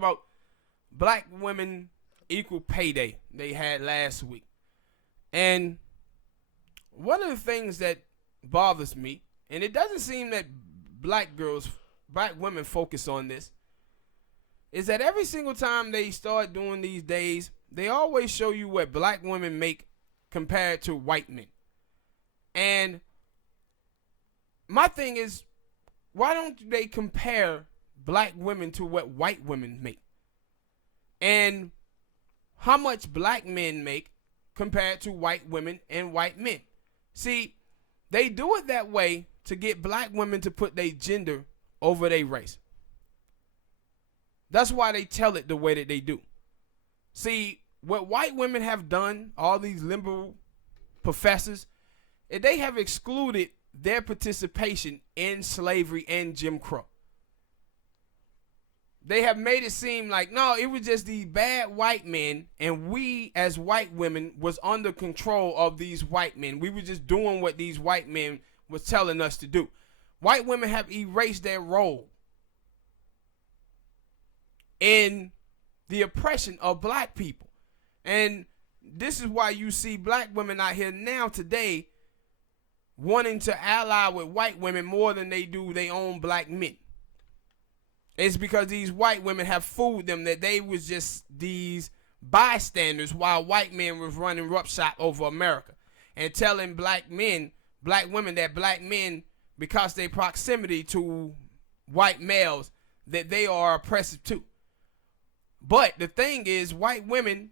about Black Women Equal Pay Day they had last week. And one of the things that bothers me, and it doesn't seem that black women focus on this, is that every single time they start doing these days, they always show you what black women make compared to white men. And my thing is, why don't they compare black women to what white women make? And how much black men make compared to white women and white men? See, they do it that way to get black women to put their gender over their race. That's why they tell it the way that they do. See, what white women have done, all these liberal professors, they have excluded their participation in slavery and Jim Crow. They have made it seem like, no, it was just these bad white men, and we as white women was under control of these white men. We were just doing what these white men was telling us to do. White women have erased their role in the oppression of black people. And this is why you see black women out here now today wanting to ally with white women more than they do their own black men. It's because these white women have fooled them that they was just these bystanders while white men was running roughshod over America and telling black women that black men, because their proximity to white males, that they are oppressive too. But the thing is, white women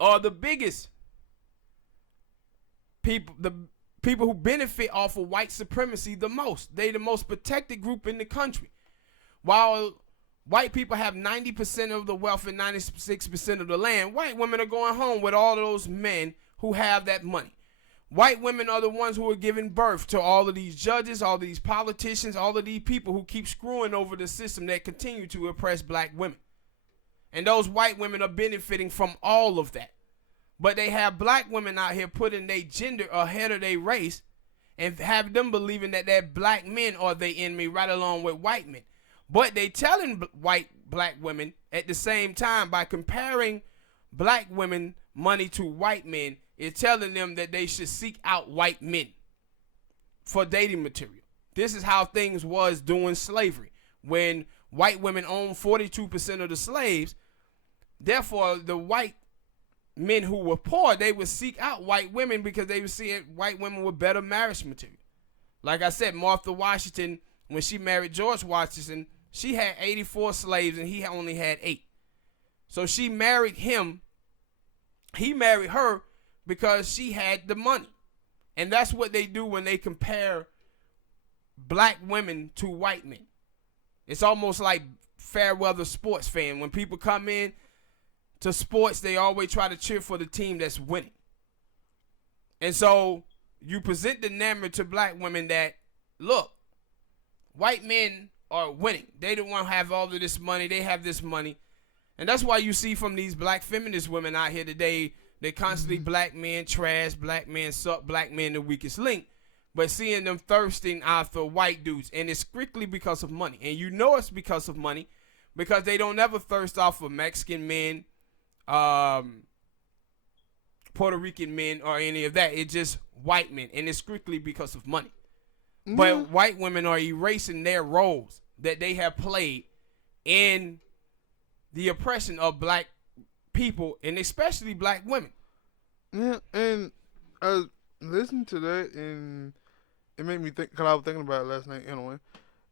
are the biggest people, the people who benefit off of white supremacy the most. They the most protected group in the country. While white people have 90% of the wealth and 96% of the land, white women are going home with all of those men who have that money. White women are the ones who are giving birth to all of these judges, all of these politicians, all of these people who keep screwing over the system that continue to oppress black women. And those white women are benefiting from all of that. But they have black women out here putting their gender ahead of their race and have them believing that that black men are their enemy right along with white men. But they telling black women at the same time, by comparing black women money to white men, is telling them that they should seek out white men for dating material. This is how things was during slavery, when white women owned 42% of the slaves. Therefore, the white men who were poor, they would seek out white women because they would see white women were better marriage material. Like I said, Martha Washington, when she married George Washington, she had 84 slaves and he only had 8. So she married him. He married her because she had the money. And that's what they do when they compare black women to white men. It's almost like fair weather sports fan. When people come in to sports, they always try to cheer for the team that's winning. And so you present the narrative to black women that, look, white men are winning. They don't want to have all of this money. They have this money. And that's why you see from these black feminist women out here today, they constantly black men trash, black men suck, black men the weakest link. But seeing them thirsting after white dudes, and it's strictly because of money. And you know it's because of money, because they don't ever thirst off of Mexican men, Puerto Rican men, or any of that. It's just white men, and it's strictly because of money. Mm-hmm. But white women are erasing their roles that they have played in the oppression of black people, and especially black women. Yeah, and I listened to that, and it made me think, because I was thinking about it last night anyway.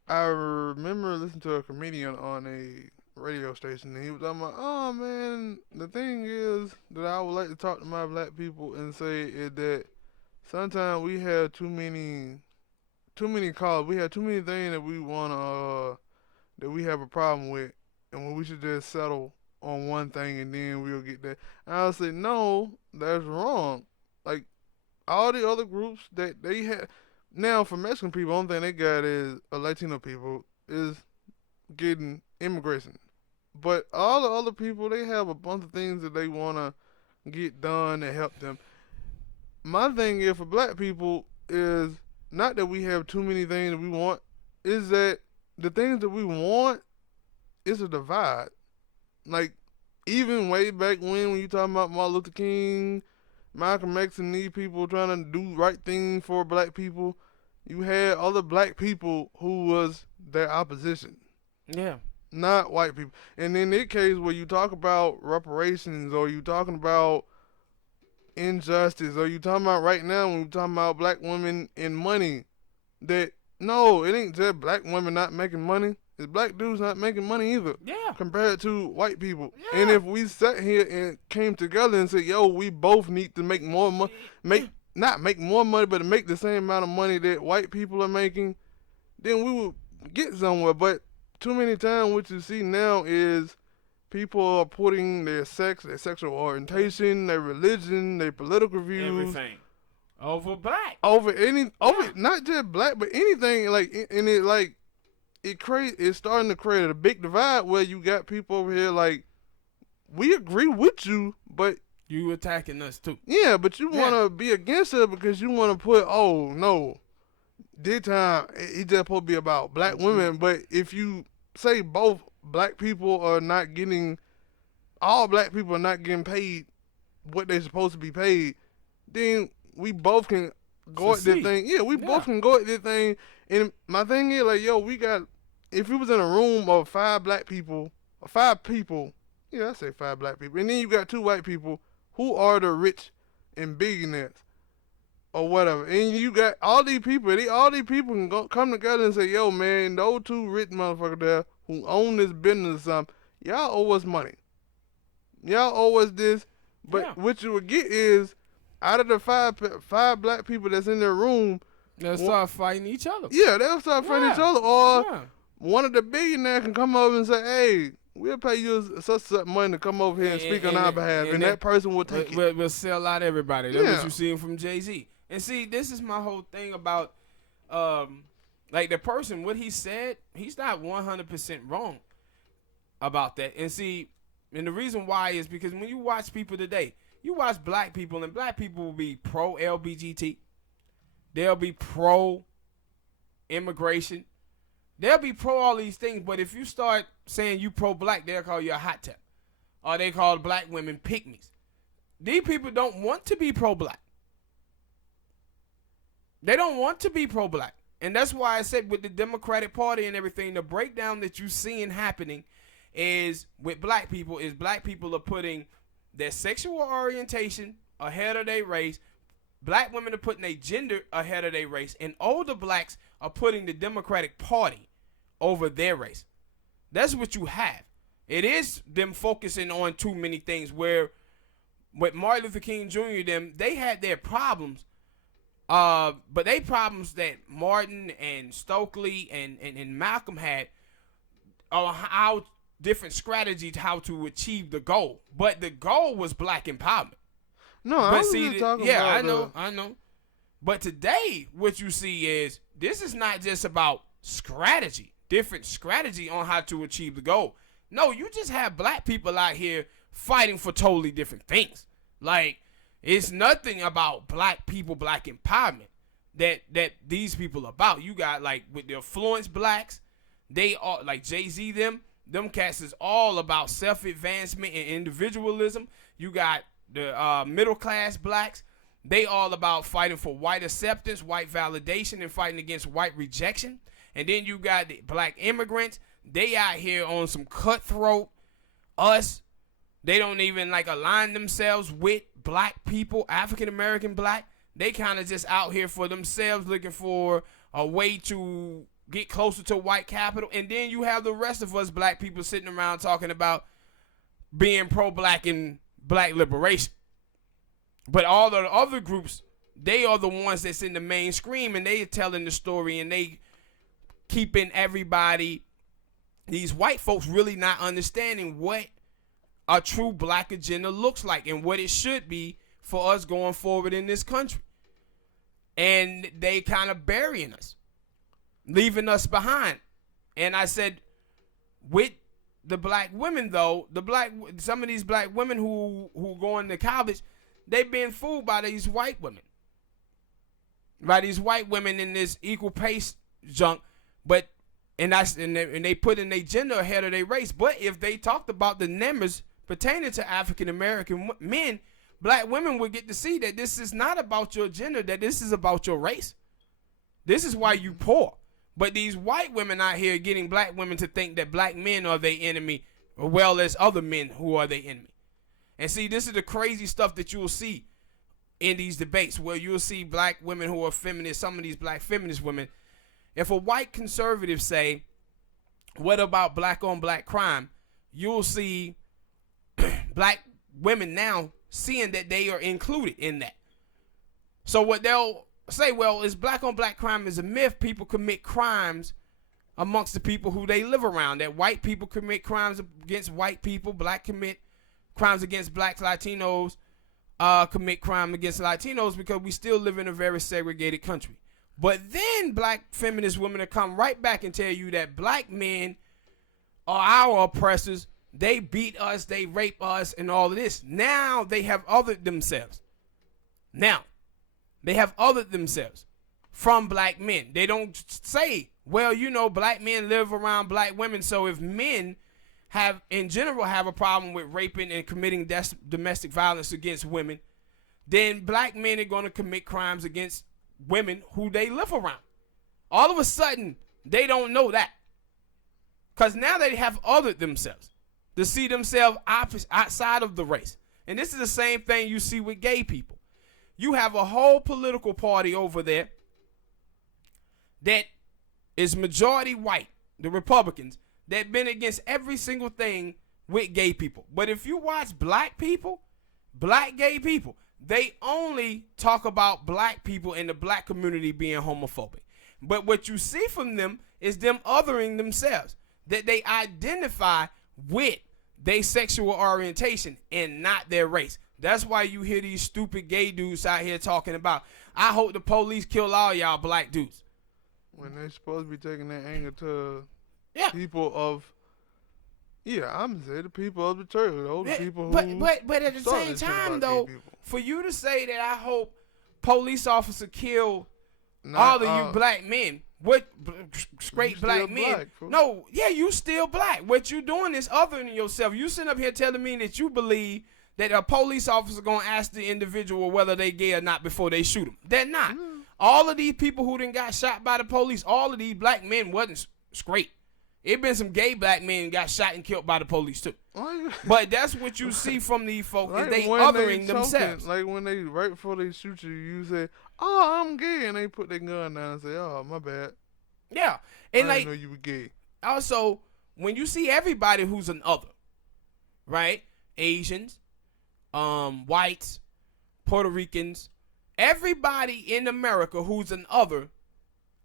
I remember listening to a comedian on a radio station, and he was talking about, oh man, the thing is that I would like to talk to my black people and say is that sometimes we have too many calls. We have too many things that we want that we have a problem with, and when we should just settle on one thing and then we'll get that. And I say, no, that's wrong. Like, all the other groups that they have, now for Mexican people, the only thing they got is Latino people is getting immigration. But all the other people, they have a bunch of things that they want to get done to help them. My thing is for black people is not that we have too many things that we want, is that the things that we want it's a divide. Like, even way back when you talking about Martin Luther King, Malcolm X, and these people trying to do right thing for black people, you had other black people who was their opposition. Yeah. Not white people. And in that case, where you talk about reparations, or you talking about injustice, or you talking about right now when you talking about black women and money, that no, it ain't just black women not making money. It's black dudes not making money either. Yeah. Compared to white people. Yeah. And if we sat here and came together and said, yo, we both need to make more money, not make more money, but to make the same amount of money that white people are making, then we would get somewhere. But too many times what you see now is people are putting their sex, their sexual orientation, their religion, their political views, everything over black. Over not just black, but anything. Like, and it like it's starting to create a big divide where you got people over here like, we agree with you, but you attacking us too. Yeah, but you want to be against it because you want to put, oh no, this time it just supposed to be about black women. But if you say both black people are not getting, all black people are not getting paid what they're supposed to be paid, then we both can go at this thing. Yeah, we both can go at this thing. And my thing is like, yo, we got, if we was in a room of 5 black people, or 5 people, yeah, I say 5 black people, and then you got 2 white people, who are the rich and billionaires or whatever, and you got all these people, can go, come together and say, yo, man, those 2 rich motherfuckers there who own this business or something, y'all owe us money. Y'all owe us this. But what you would get is, out of the 5 black people that's in their room, they'll start fighting each other. Yeah, they'll start fighting each other. Or one of the billionaires can come over and say, hey, we'll pay you such money to come over here and speak on our behalf. And that person will take it. We'll sell out everybody. That's what you're seeing from Jay-Z. And see, this is my whole thing about, like, the person, what he said, he's not 100% wrong about that. And see, and the reason why is because when you watch people today, you watch black people, and black people will be pro-LBGT. They'll be pro-immigration. They'll be pro all these things, but if you start saying you pro-black, they'll call you a hot tap. Or they call black women pygmies. These people don't want to be pro-black. They don't want to be pro-black. And that's why I said with the Democratic Party and everything, the breakdown that you're seeing happening is with black people are putting their sexual orientation ahead of their race. Black women are putting their gender ahead of their race. And older blacks are putting the Democratic Party over their race. That's what you have. It is them focusing on too many things, where with Martin Luther King Jr., they had their problems. But they problems that Martin and Stokely and Malcolm had are how different strategies how to achieve the goal. But the goal was black empowerment. No, I was just talking about I know. But today, what you see is, this is not just about strategy, different strategy on how to achieve the goal. No, you just have black people out here fighting for totally different things. Like, it's nothing about black people, black empowerment that these people are about. You got, like, with the affluence blacks, they are, like Jay-Z, them cats is all about self-advancement and individualism. You got the middle-class blacks. They all about fighting for white acceptance, white validation, and fighting against white rejection. And then you got the black immigrants. They out here on some cutthroat us. They don't even, like, align themselves with black people, African-American black. They kind of just out here for themselves, looking for a way to get closer to white capital. And then you have the rest of us black people sitting around talking about being pro-black and black liberation. But all the other groups, they are the ones that's in the mainstream, and they are telling the story, and they keeping everybody, these white folks, really not understanding what a true black agenda looks like and what it should be for us going forward in this country. And they kind of burying us, leaving us behind. And I said, with the black women, though, some of these black women who going to college, they've been fooled by these white women. By these white women in this equal pay junk. But and they put in their gender ahead of their race. But if they talked about the numbers pertaining to African American men, black women would get to see that this is not about your gender, that this is about your race. This is why you poor. But these white women out here getting black women to think that black men are their enemy, as well as other men who are their enemy. And see, this is the crazy stuff that you will see in these debates, where you'll see black women who are feminists, some of these black feminist women. If a white conservative say, what about black on black crime, you'll see black women now seeing that they are included in that. So what they'll say, well, is black on black crime is a myth. People commit crimes amongst the people who they live around. That white people commit crimes against white people, black commit crimes against blacks, Latinos commit crime against Latinos, because we still live in a very segregated country. But then black feminist women will come right back and tell you that black men are our oppressors. They beat us, they rape us, and all of this. Now they have othered themselves. Now, they have othered themselves from black men. They don't say, well, you know, black men live around black women, so if men have, in general, have a problem with raping and committing domestic violence against women, then black men are going to commit crimes against women who they live around. All of a sudden, they don't know that. Because now they have othered themselves to see themselves outside of the race. And this is the same thing you see with gay people. You have a whole political party over there that is majority white, the Republicans, that been against every single thing with gay people. But if you watch black people, black gay people, they only talk about black people in the black community being homophobic. But what you see from them is them othering themselves, that they identify with their sexual orientation and not their race. That's why you hear these stupid gay dudes out here talking about, I hope the police kill all y'all black dudes. When they're supposed to be taking their anger to people of, I'm saying the people of the church, the people who. But at the same time, though, for you to say that I hope police officer kill all of you black men, what straight black men? No, you still black. What you doing is othering yourself. You sitting up here telling me that you believe that a police officer gonna ask the individual whether they gay or not before they shoot them. They're not. All of these people who done got shot by the police, all of these black men wasn't straight. It been some gay black men got shot and killed by the police too. But that's what you see from these folks, like is they othering themselves. Like when they, right before they shoot you, you say, oh, I'm gay, and they put their gun down and say, oh, my bad. Yeah. And I didn't know you were gay. Also, when you see everybody who's an other, right? Asians, whites, Puerto Ricans, everybody in America who's an other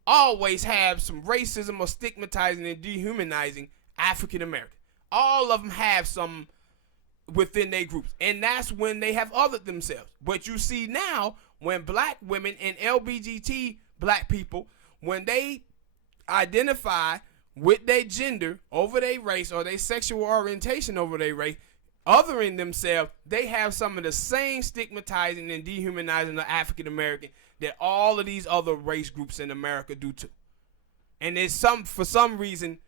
always have some racism or stigmatizing and dehumanizing African American. All of them have some within their groups. And that's when they have othered themselves. But you see now, when black women and LGBT black people, when they identify with their gender over their race or their sexual orientation over their race, othering themselves, they have some of the same stigmatizing and dehumanizing the African American that all of these other race groups in America do too. And there's for some reason,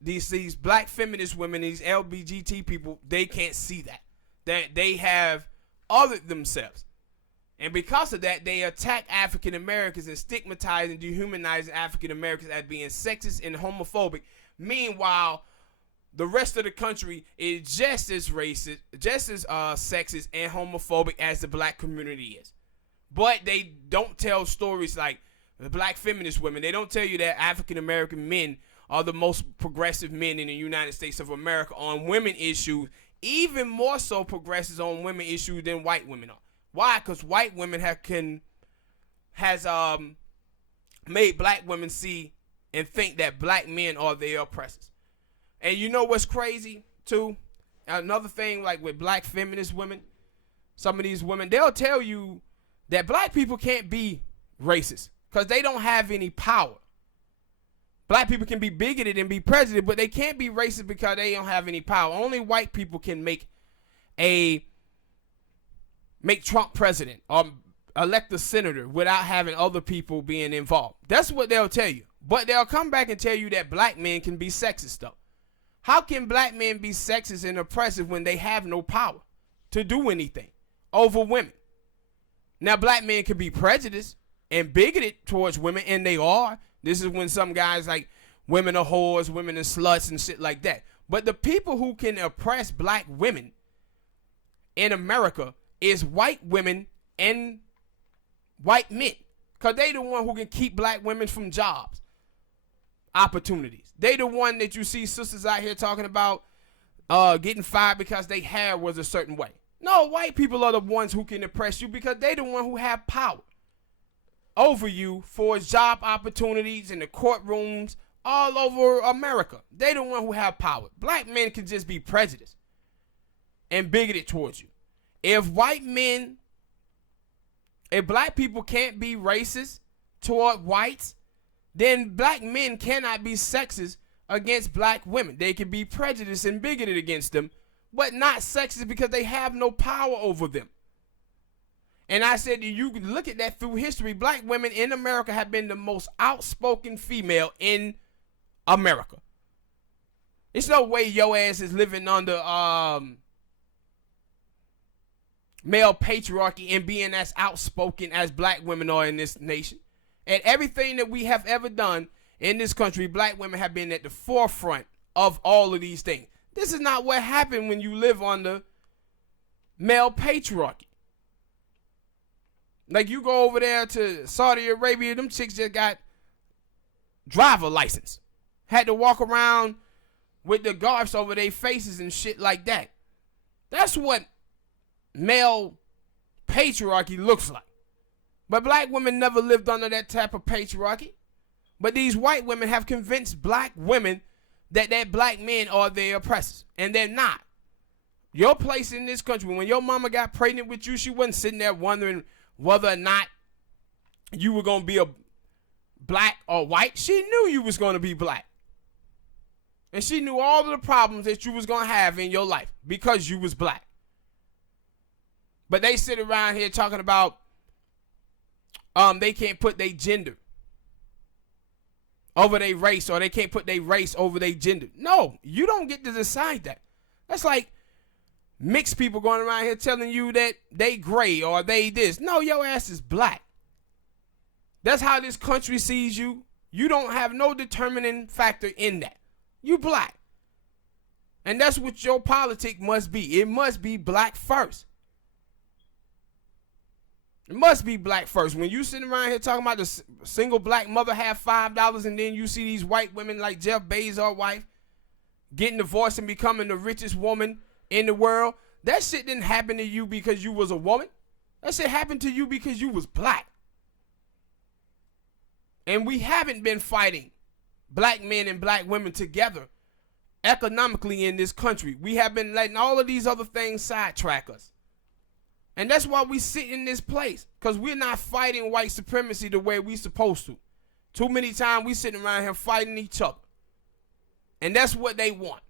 these black feminist women, these LGBT people, they can't see that they have othered themselves. And because of that, they attack African Americans and stigmatize and dehumanize African Americans as being sexist and homophobic. Meanwhile, the rest of the country is just as racist, just as sexist and homophobic as the black community is. But they don't tell stories like the black feminist women. They don't tell you that African American men are the most progressive men in the United States of America on women issues, even more so progressive on women issues than white women are. Why? Because white women has made black women see and think that black men are their oppressors. And you know what's crazy too? Another thing, like with black feminist women, some of these women, they'll tell you that black people can't be racist because they don't have any power. Black people can be bigoted and be prejudiced, but they can't be racist because they don't have any power. Only white people can make Trump president or elect a senator without having other people being involved. That's what they'll tell you. But they'll come back and tell you that black men can be sexist though. How can black men be sexist and oppressive when they have no power to do anything over women? Now, black men can be prejudiced and bigoted towards women, and they are. This is when some guys like women are whores, women are sluts, and shit like that. But the people who can oppress black women in America is white women and white men. Because they the one who can keep black women from jobs, opportunities. They the one that you see sisters out here talking about getting fired because their hair was a certain way. No, white people are the ones who can oppress you because they the one who have power over you for job opportunities in the courtrooms all over America. They the one who have power. Black men can just be prejudiced and bigoted towards you. If black people can't be racist toward whites, then black men cannot be sexist against black women. They can be prejudiced and bigoted against them, but not sexist because they have no power over them. And I said, you can look at that through history. Black women in America have been the most outspoken female in America. There's no way your ass is living under male patriarchy and being as outspoken as black women are in this nation. And everything that we have ever done in this country, black women have been at the forefront of all of these things. This is not what happened when you live under male patriarchy. Like you go over there to Saudi Arabia, them chicks just got driver license. Had to walk around with the scarves over their faces and shit like that. That's what male patriarchy looks like. But black women never lived under that type of patriarchy. But these white women have convinced black women that black men are their oppressors. And they're not. Your place in this country, when your mama got pregnant with you, she wasn't sitting there wondering whether or not you were going to be a black or white. She knew you was going to be black. And she knew all of the problems that you was going to have in your life because you was black. But they sit around here talking about they can't put their gender over their race, or they can't put their race over their gender. No, you don't get to decide that. That's like mixed people going around here telling you that they gray or they this. No, your ass is black. That's how this country sees you. You don't have no determining factor in that. You black. And that's what your politic must be. It must be black first. It must be black first. When you sitting around here talking about the single black mother have $5 and then you see these white women like Jeff Bezos' wife getting divorced and becoming the richest woman in the world, that shit didn't happen to you because you was a woman. That shit happened to you because you was black. And we haven't been fighting black men and black women together economically in this country. We have been letting all of these other things sidetrack us. And that's why we sit in this place, because we're not fighting white supremacy the way we supposed to. Too many times we sitting around here fighting each other. And that's what they want,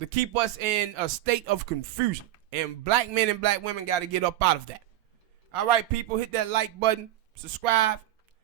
to keep us in a state of confusion. And black men and black women got to get up out of that. All right, people, hit that like button, subscribe,